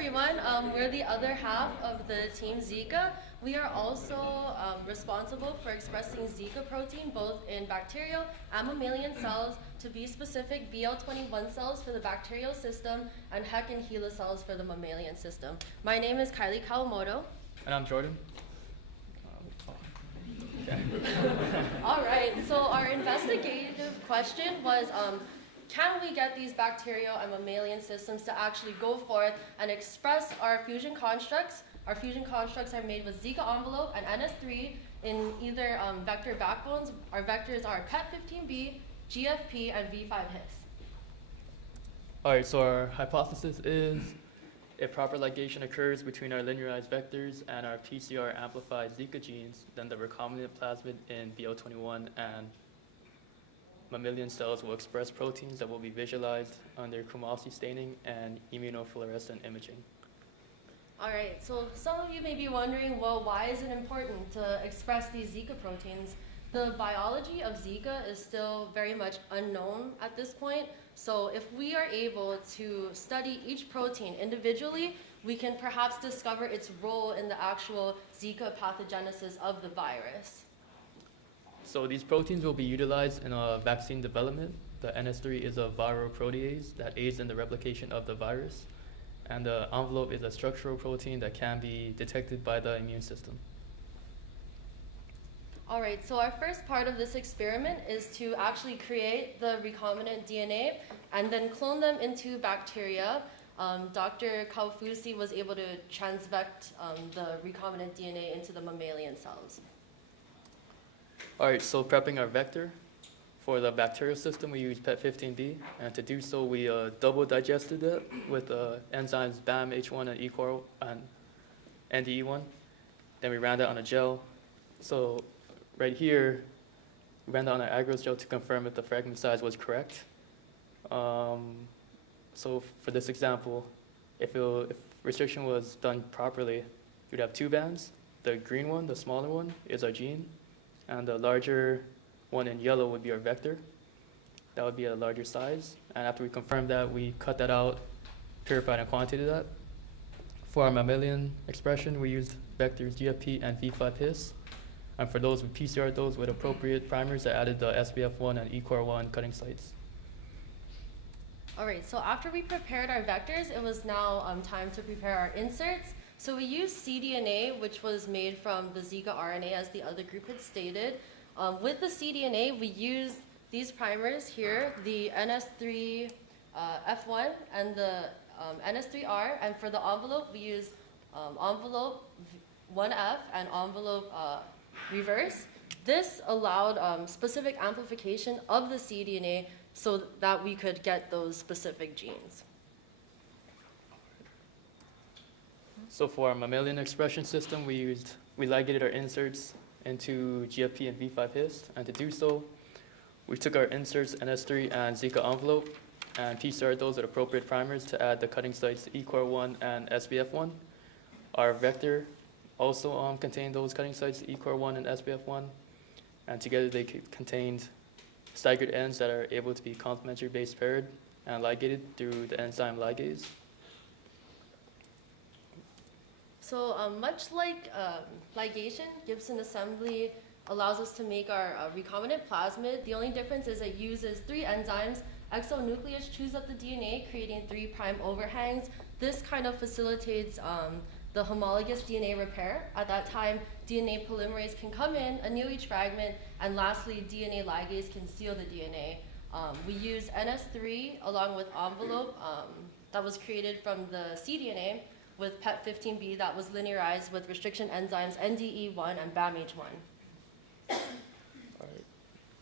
everyone. We're the other half of the team Zika. We are also responsible for expressing Zika protein both in bacterial and mammalian cells, to be specific, BL21 cells for the bacterial system and HEC and HeLa cells for the mammalian system. My name is Kylie Kawamoto. And I'm Jordan. All right, so our investigative question was, can we get these bacterial and mammalian systems to actually go forth and express our fusion constructs? Our fusion constructs are made with Zika envelope and NS3 in either vector backbones. Our vectors are PET15B, GFP, and V5 His. All right, so our hypothesis is if proper ligation occurs between our linearized vectors and our PCR amplified Zika genes, then the recombinant plasmid in BL21 and mammalian cells will express proteins that will be visualized under chromatography staining and immunofluorescent imaging. All right, so some of you may be wondering, well, why is it important to express these Zika proteins? The biology of Zika is still very much unknown at this point. So if we are able to study each protein individually, we can perhaps discover its role in the actual Zika pathogenesis of the virus. So these proteins will be utilized in vaccine development. The NS3 is a viral protease that aids in the replication of the virus. And the envelope is a structural protein that can be detected by the immune system. All right, so our first part of this experiment is to actually create the recombinant DNA and then clone them into bacteria. Dr. Kaufusi was able to transvect the recombinant DNA into the mammalian cells. All right, so prepping our vector. For the bacterial system, we use PET15B, and to do so, we double digested it with enzymes BAM, H1, and ECOR, and NDE1. Then we ran that on a gel. So right here, we ran that on an agarose gel to confirm if the fragment size was correct. So for this example, if restriction was done properly, you'd have two bands. The green one, the smaller one, is our gene, and the larger one in yellow would be our vector. That would be a larger size. And after we confirmed that, we cut that out, purified and quantitated that. For our mammalian expression, we used vectors GFP and V5 His. And for those, we PCR'd those with appropriate primers that added the SBF1 and ECOR1 cutting sites. All right, so after we prepared our vectors, it was now time to prepare our inserts. So we used cDNA, which was made from the Zika RNA, as the other group had stated. With the cDNA, we used these primers here, the NS3 F1 and the NS3R, and for the envelope, we used envelope 1F and envelope reverse. This allowed specific amplification of the cDNA so that we could get those specific genes. So for our mammalian expression system, we ligated our inserts into GFP and V5 His, and to do so, we took our inserts NS3 and Zika envelope and PCR'd those with appropriate primers to add the cutting sites ECOR1 and SBF1. Our vector also contained those cutting sites ECOR1 and SBF1, and together they contained staggered ends that are able to be complementary base paired and ligated through the enzyme ligase. So much like ligation, Gibson assembly allows us to make our recombinant plasmid. The only difference is it uses 3 enzymes. Exonuclease chews up the DNA, creating 3' overhangs. This kind of facilitates the homologous DNA repair. At that time, DNA polymerase can come in, anneal each fragment, and lastly, DNA ligase can seal the DNA. We use NS3 along with envelope that was created from the cDNA, with PET15B that was linearized with restriction enzymes NDE1 and BAMH1. All right.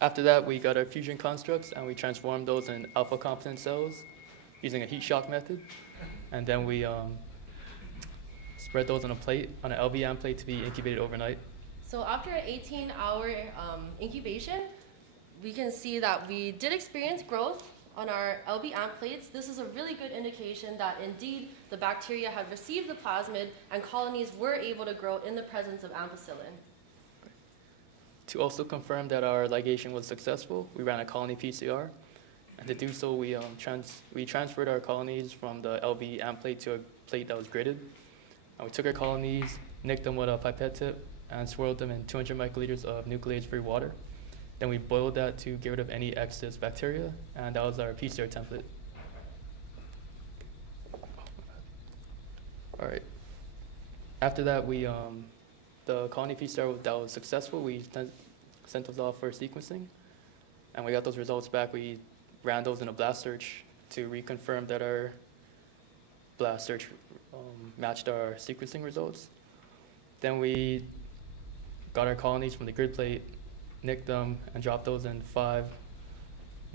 After that, we got our fusion constructs and we transformed those in alpha competent cells using a heat shock method. And then we spread those on a plate, on an LBM plate, to be incubated overnight. So after an 18-hour incubation, we can see that we did experience growth on our LB amp plates. This is a really good indication that indeed the bacteria had received the plasmid and colonies were able to grow in the presence of ampicillin. To also confirm that our ligation was successful, we ran a colony PCR, and to do so, we transferred our colonies from the LB amp plate to a plate that was gridded. And we took our colonies, nicked them with a pipette tip, and swirled them in 200 microliters of nuclease-free water. Then we boiled that to get rid of any excess bacteria, and that was our PCR template. All right. After that, the colony PCR that was successful, we sent those off for sequencing, and we got those results back. We ran those in a blast search to reconfirm that our blast search matched our sequencing results. Then we got our colonies from the grid plate, nicked them, and dropped those in 5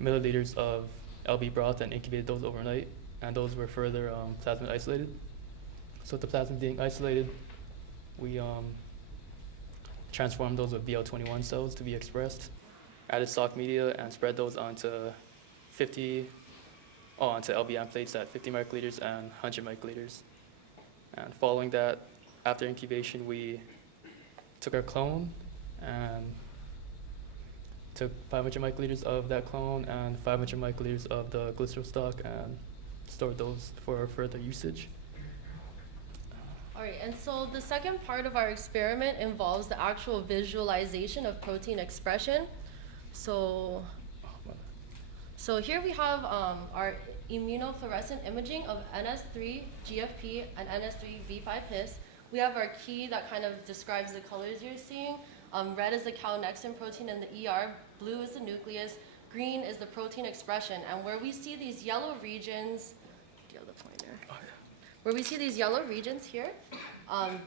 milliliters of LB broth and incubated those overnight, and those were further plasmid isolated. So with the plasmid being isolated, we transformed those with BL21 cells to be expressed, added stock media, and spread those onto LBM plates at 50 microliters and 100 microliters. And following that, after incubation, we took our clone and took 500 microliters of that clone and 500 microliters of the glycerol stock and stored those for further usage. All right, and so the second part of our experiment involves the actual visualization of protein expression. So here we have our immunofluorescent imaging of NS3 GFP and NS3 V5 His. We have our key that kind of describes the colors you're seeing. Red is the calnexin protein in the ER, blue is the nucleus, green is the protein expression. And where we see these yellow regions, do you have the pointer? Oh, yeah. Where we see these yellow regions here,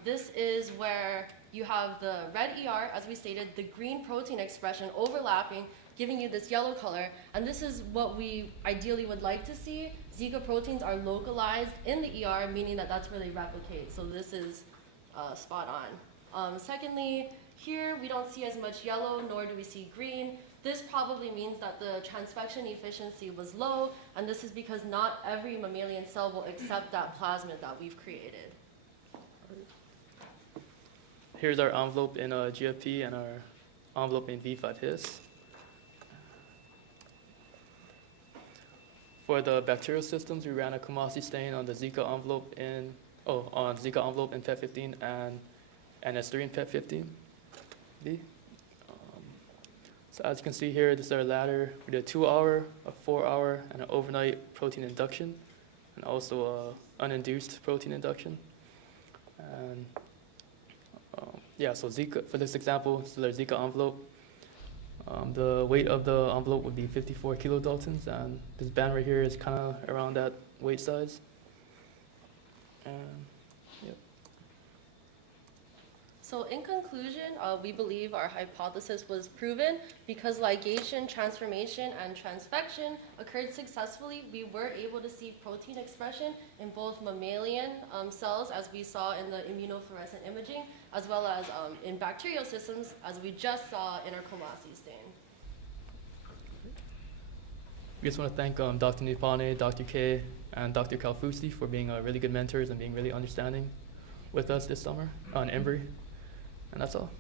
this is where you have the red ER, as we stated, the green protein expression overlapping, giving you this yellow color. And this is what we ideally would like to see. Zika proteins are localized in the ER, meaning that that's where they replicate. So this is spot on. Secondly, here we don't see as much yellow, nor do we see green. This probably means that the transfection efficiency was low, and this is because not every mammalian cell will accept that plasmid that we've created. Here's our envelope in GFP and our envelope in V5 His. For the bacterial systems, we ran a Kumasi stain on the Zika envelope in PET15 and NS3 in PET15. So as you can see here, this is our ladder. We did a 2-hour, a 4-hour, and an overnight protein induction, and also uninduced protein induction. And so Zika, for this example, this is our Zika envelope. The weight of the envelope would be 54 kilodaltons, and this band right here is kind of around that weight size. And So in conclusion, we believe our hypothesis was proven because ligation, transformation, and transfection occurred successfully. We were able to see protein expression in both mammalian cells, as we saw in the immunofluorescent imaging, as well as in bacterial systems, as we just saw in our Kumasi stain. we just want to thank Dr. Nipane, Dr. K, and Dr. Kalfusi for being really good mentors and being really understanding with us this summer on INBRE. And that's all.